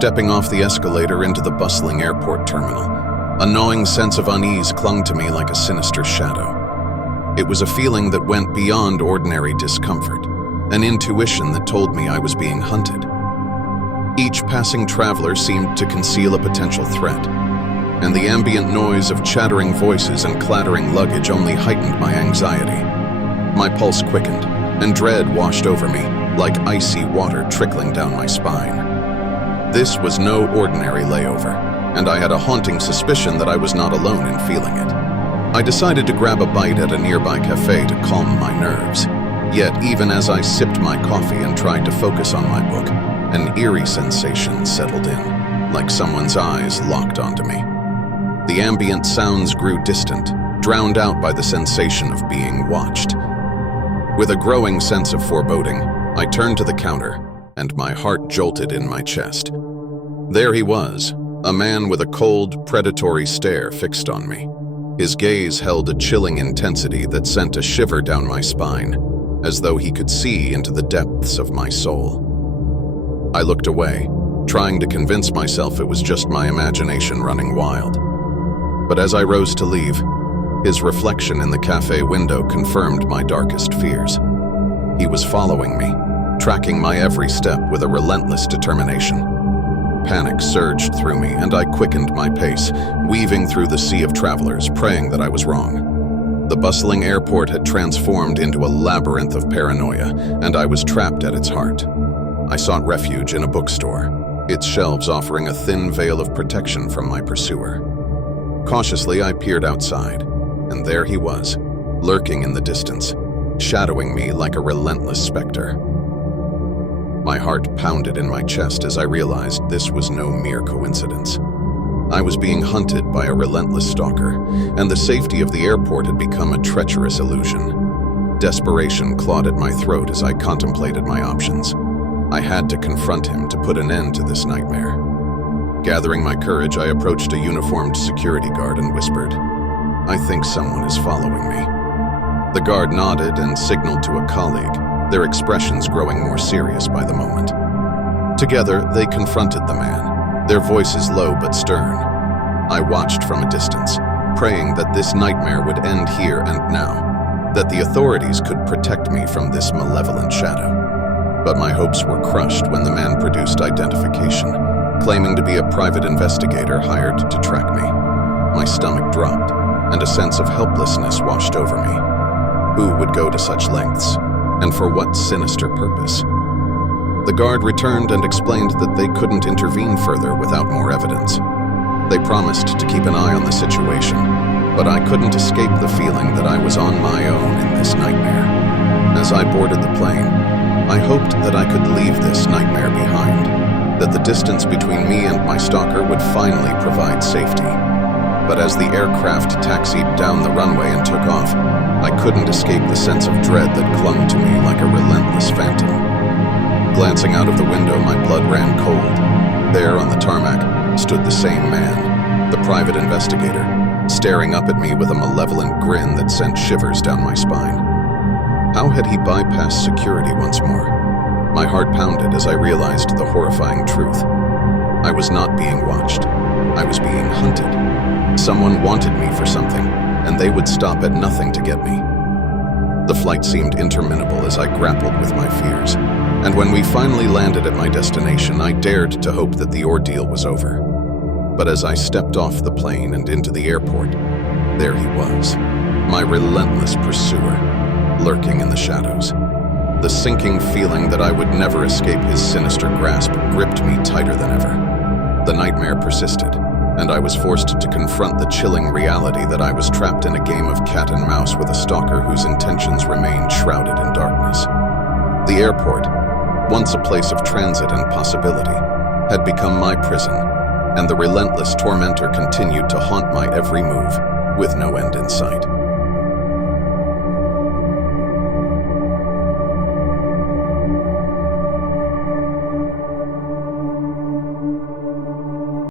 Stepping off the escalator into the bustling airport terminal, a gnawing sense of unease clung to me like a sinister shadow. It was a feeling that went beyond ordinary discomfort, an intuition that told me I was being hunted. Each passing traveler seemed to conceal a potential threat, and the ambient noise of chattering voices and clattering luggage only heightened my anxiety. My pulse quickened, and dread washed over me, like icy water trickling down my spine. This was no ordinary layover, and I had a haunting suspicion that I was not alone in feeling it. I decided to grab a bite at a nearby cafe to calm my nerves. Yet, even as I sipped my coffee and tried to focus on my book, an eerie sensation settled in, like someone's eyes locked onto me. The ambient sounds grew distant, drowned out by the sensation of being watched. With a growing sense of foreboding, I turned to the counter, and my heart jolted in my chest. There he was, a man with a cold, predatory stare fixed on me. His gaze held a chilling intensity that sent a shiver down my spine, as though he could see into the depths of my soul. I looked away, trying to convince myself it was just my imagination running wild. But as I rose to leave, his reflection in the cafe window confirmed my darkest fears. He was following me, tracking my every step with a relentless determination. Panic surged through me, and I quickened my pace, weaving through the sea of travelers, praying that I was wrong. The bustling airport had transformed into a labyrinth of paranoia, and I was trapped at its heart. I sought refuge in a bookstore, its shelves offering a thin veil of protection from my pursuer. Cautiously, I peered outside, and there he was, lurking in the distance, shadowing me like a relentless specter. My heart pounded in my chest as I realized this was no mere coincidence. I was being hunted by a relentless stalker, and the safety of the airport had become a treacherous illusion. Desperation clawed at my throat as I contemplated my options. I had to confront him to put an end to this nightmare. Gathering my courage, I approached a uniformed security guard and whispered, "I think someone is following me." The guard nodded and signaled to a colleague, their expressions growing more serious by the moment. Together, they confronted the man, their voices low but stern. I watched from a distance, praying that this nightmare would end here and now, that the authorities could protect me from this malevolent shadow. But my hopes were crushed when the man produced identification, claiming to be a private investigator hired to track me. My stomach dropped, and a sense of helplessness washed over me. Who would go to such lengths? And for what sinister purpose? The guard returned and explained that they couldn't intervene further without more evidence. They promised to keep an eye on the situation, but I couldn't escape the feeling that I was on my own in this nightmare. As I boarded the plane, I hoped that I could leave this nightmare behind, that the distance between me and my stalker would finally provide safety. But as the aircraft taxied down the runway and took off, I couldn't escape the sense of dread that clung to me like a relentless phantom. Glancing out of the window, my blood ran cold. There on the tarmac stood the same man, the private investigator, staring up at me with a malevolent grin that sent shivers down my spine. How had he bypassed security once more? My heart pounded as I realized the horrifying truth. I was not being watched. I was being hunted. Someone wanted me for something, and they would stop at nothing to get me. The flight seemed interminable as I grappled with my fears, and when we finally landed at my destination, I dared to hope that the ordeal was over. But as I stepped off the plane and into the airport, there he was, my relentless pursuer, lurking in the shadows. The sinking feeling that I would never escape his sinister grasp gripped me tighter than ever. The nightmare persisted, and I was forced to confront the chilling reality that I was trapped in a game of cat and mouse with a stalker whose intentions remained shrouded in darkness. The airport, once a place of transit and possibility, had become my prison, and the relentless tormentor continued to haunt my every move, with no end in sight.